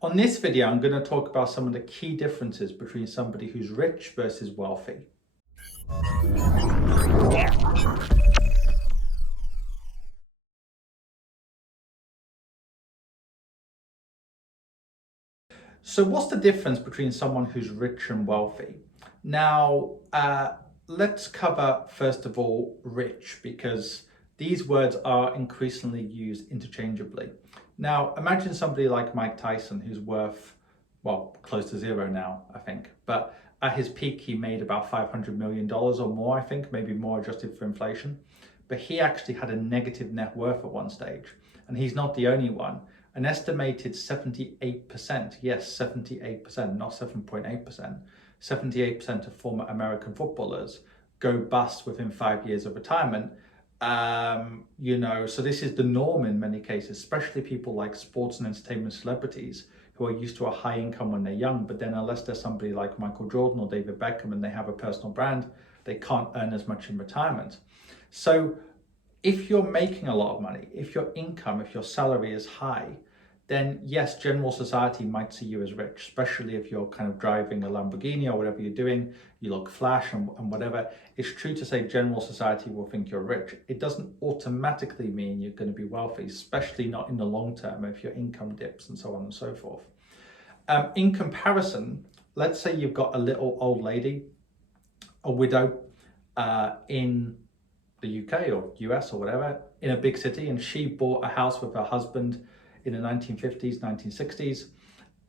On this video, I'm going to talk about some of the key differences between somebody who's rich versus wealthy. So what's the difference between someone who's rich and wealthy? Now, let's cover, first of all, rich, because these words are increasingly used interchangeably. Now, imagine somebody like Mike Tyson, who's worth, well, close to zero now, I think. But at his peak, he made about $500 million or more, I think, maybe more adjusted for inflation. But he actually had a negative net worth at one stage. And he's not the only one. An estimated 78%, yes, 78%, not 7.8%, 78% of former American footballers go bust within 5 years of retirement. So this is the norm in many cases, especially people like sports and entertainment celebrities who are used to a high income when they're young, but then unless they're somebody like Michael Jordan or David Beckham and they have a personal brand, they can't earn as much in retirement. So if you're making a lot of money, if your income, if your salary is high, then yes, general society might see you as rich, especially if you're kind of driving a Lamborghini or whatever you're doing, you look flash and whatever. It's true to say general society will think you're rich. It doesn't automatically mean you're going to be wealthy, especially not in the long term if your income dips and so on and so forth. In comparison, let's say you've got a little old lady, a widow in the UK or US or whatever, in a big city, and she bought a house with her husband in the 1950s, 1960s.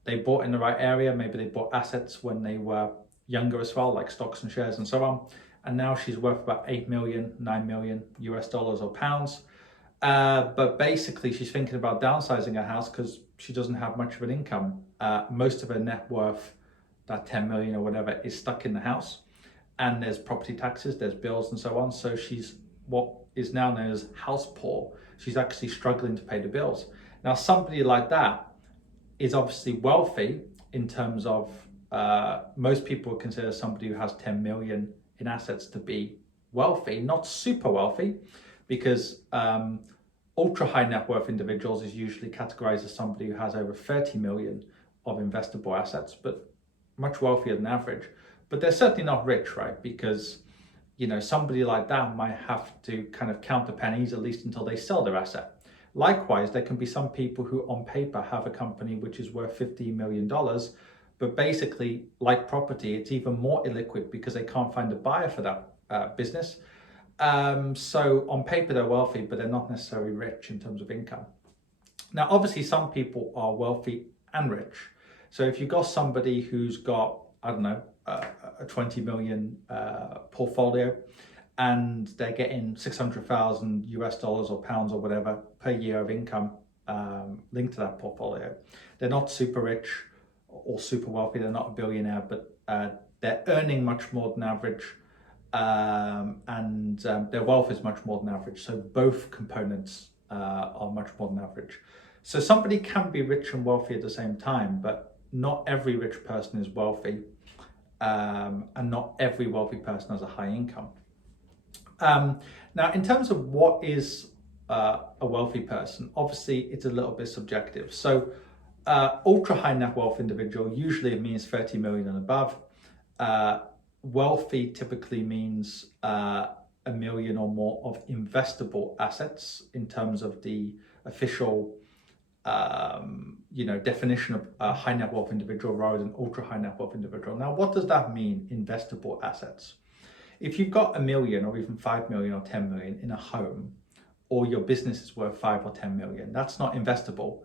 They bought in the right area. Maybe they bought assets when they were younger as well, like stocks and shares and so on. And now she's worth about 8 million, 9 million US dollars or pounds. But basically she's thinking about downsizing her house because she doesn't have much of an income. Most of her net worth, that 10 million or whatever, is stuck in the house. And there's property taxes, there's bills and so on. So she's what is now known as house poor. She's actually struggling to pay the bills. Now, somebody like that is obviously wealthy in terms of most people would consider somebody who has 10 million in assets to be wealthy, not super wealthy, because ultra high net worth individuals is usually categorized as somebody who has over 30 million of investable assets, but much wealthier than average. But they're certainly not rich, right? Because somebody like that might have to kind of count the pennies at least until they sell their asset. Likewise, there can be some people who on paper have a company which is worth $15 million, but basically, like property, it's even more illiquid because they can't find a buyer for that business. So on paper, they're wealthy, but they're not necessarily rich in terms of income. Now, obviously, some people are wealthy and rich. So if you've got somebody who's got, I don't know, a 20 million portfolio, and they're getting 600,000 US dollars or pounds or whatever per year of income linked to that portfolio. They're not super rich or super wealthy. They're not a billionaire, but they're earning much more than average, and their wealth is much more than average. So both components are much more than average. So somebody can be rich and wealthy at the same time, but not every rich person is wealthy, and not every wealthy person has a high income. Now, in terms of what is a wealthy person, obviously it's a little bit subjective. So ultra high net wealth individual, usually it means 30 million and above. Wealthy typically means a million or more of investable assets in terms of the official definition of a high net wealth individual rather than ultra high net wealth individual. Now, what does that mean, investable assets? If you've got a million or even 5 million or 10 million in a home, or your business is worth 5 or 10 million, that's not investable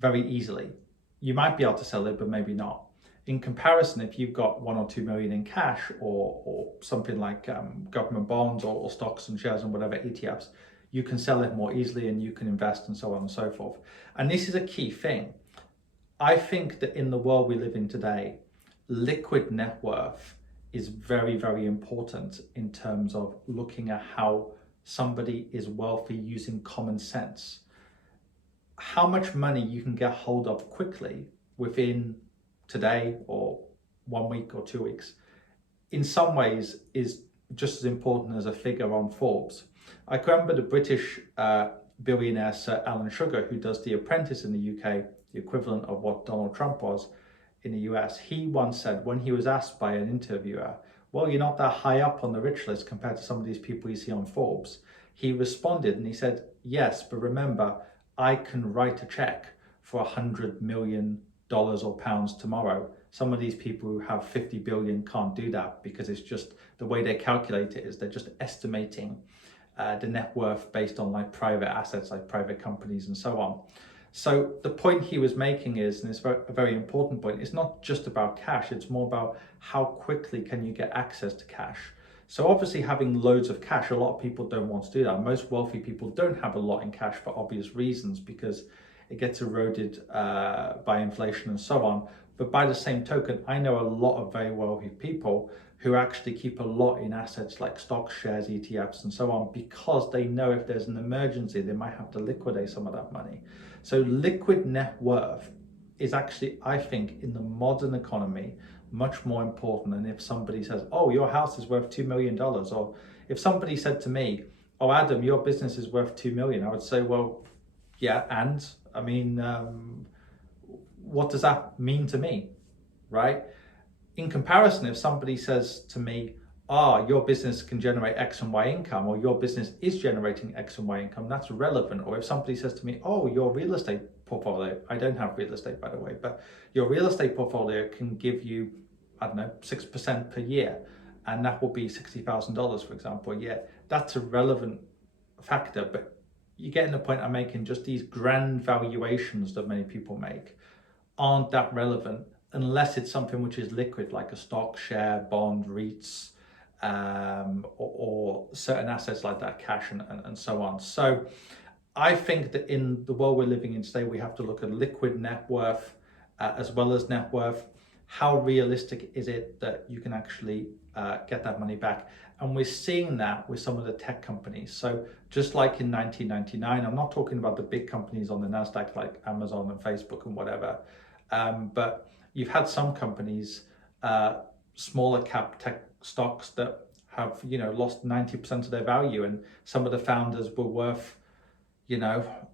very easily. You might be able to sell it, but maybe not. In comparison, if you've got 1 or 2 million in cash or something like government bonds or stocks and shares and whatever ETFs, you can sell it more easily and you can invest and so on and so forth. And this is a key thing. I think that in the world we live in today, liquid net worth is very, very important in terms of looking at how somebody is wealthy using common sense. How much money you can get hold of quickly within today or 1 week or 2 weeks, in some ways is just as important as a figure on Forbes. I can remember the British billionaire Sir Alan Sugar, who does The Apprentice in the UK, the equivalent of what Donald Trump was in the US, he once said, when he was asked by an interviewer, well, you're not that high up on the rich list compared to some of these people you see on Forbes. He responded and he said, yes, but remember, I can write a check for $100 million or pounds tomorrow. Some of these people who have 50 billion can't do that, because it's just the way they calculate it is they're just estimating the net worth based on like private assets, like private companies and so on. So the point he was making is, and it's a very important point, it's not just about cash, it's more about how quickly can you get access to cash. So obviously having loads of cash, a lot of people don't want to do that. Most wealthy people don't have a lot in cash for obvious reasons, because it gets eroded by inflation and so on. But by the same token, I know a lot of very wealthy people who actually keep a lot in assets like stocks, shares, ETFs, and so on, because they know if there's an emergency, they might have to liquidate some of that money. So liquid net worth is actually, I think, in the modern economy, much more important than if somebody says, oh, your house is worth $2 million. Or if somebody said to me, oh, Adam, your business is worth 2 million, I would say, well, yeah, and I mean, what does that mean to me, right? In comparison, if somebody says to me, your business can generate X and Y income, or your business is generating X and Y income, that's relevant. Or if somebody says to me, oh, your real estate portfolio, I don't have real estate, by the way, but your real estate portfolio can give you, I don't know, 6% per year, and that will be $60,000, for example, a year. That's a relevant factor, but you're getting the point I'm making. Just these grand valuations that many people make aren't that relevant unless it's something which is liquid, like a stock, share, bond, REITs, or certain assets like that, cash and so on. So I think that in the world we're living in today, we have to look at liquid net worth as well as net worth. How realistic is it that you can actually get that money back? And we're seeing that with some of the tech companies. So just like in 1999, I'm not talking about the big companies on the NASDAQ like Amazon and Facebook and whatever, but you've had some companies, smaller cap tech stocks that have, lost 90% of their value, and some of the founders were worth,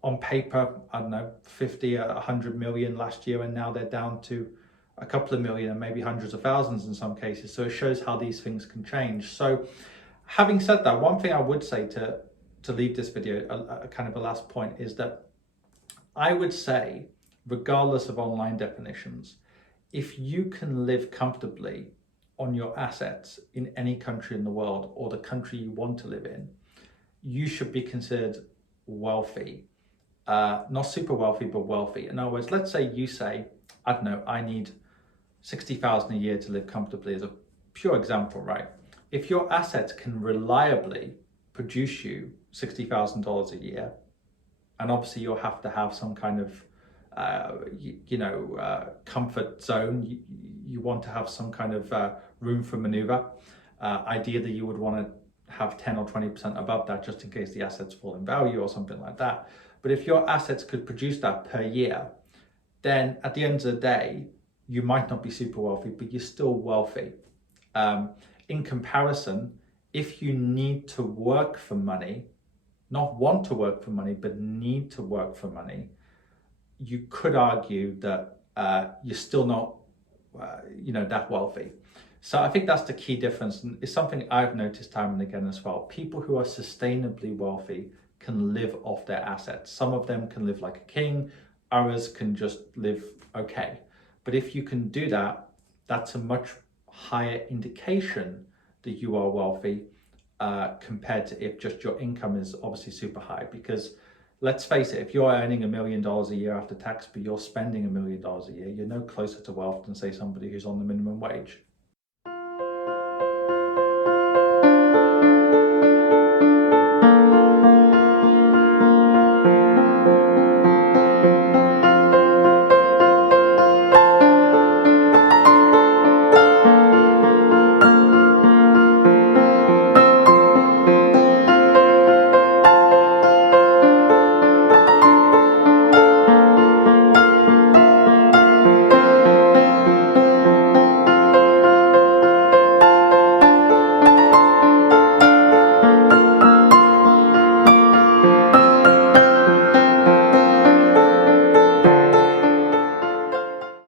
on paper, I don't know, 50, 100 million last year, and now they're down to a couple of million and maybe hundreds of thousands in some cases. So it shows how these things can change. So having said that, one thing I would say to leave this video, a kind of a last point, is that I would say, regardless of online definitions, if you can live comfortably on your assets in any country in the world, or the country you want to live in, you should be considered wealthy. Not super wealthy, but wealthy. In other words, let's say you say, I don't know, I need 60,000 a year to live comfortably, as a pure example, right? If your assets can reliably produce you $60,000 a year, and obviously you'll have to have some kind of comfort zone. You want to have some kind of room for maneuver. Ideally, you would want to have 10 or 20% above that, just in case the assets fall in value or something like that. But if your assets could produce that per year, then at the end of the day, you might not be super wealthy, but you're still wealthy. In comparison, if you need to work for money, not want to work for money, but need to work for money, you could argue that you're still not, that wealthy. So I think that's the key difference, and it's something I've noticed time and again as well. People who are sustainably wealthy can live off their assets. Some of them can live like a king, others can just live okay. But if you can do that, that's a much higher indication that you are wealthy compared to if just your income is obviously super high. Because let's face it, if you're earning $1 million a year after tax, but you're spending $1 million a year, you're no closer to wealth than, say, somebody who's on the minimum wage.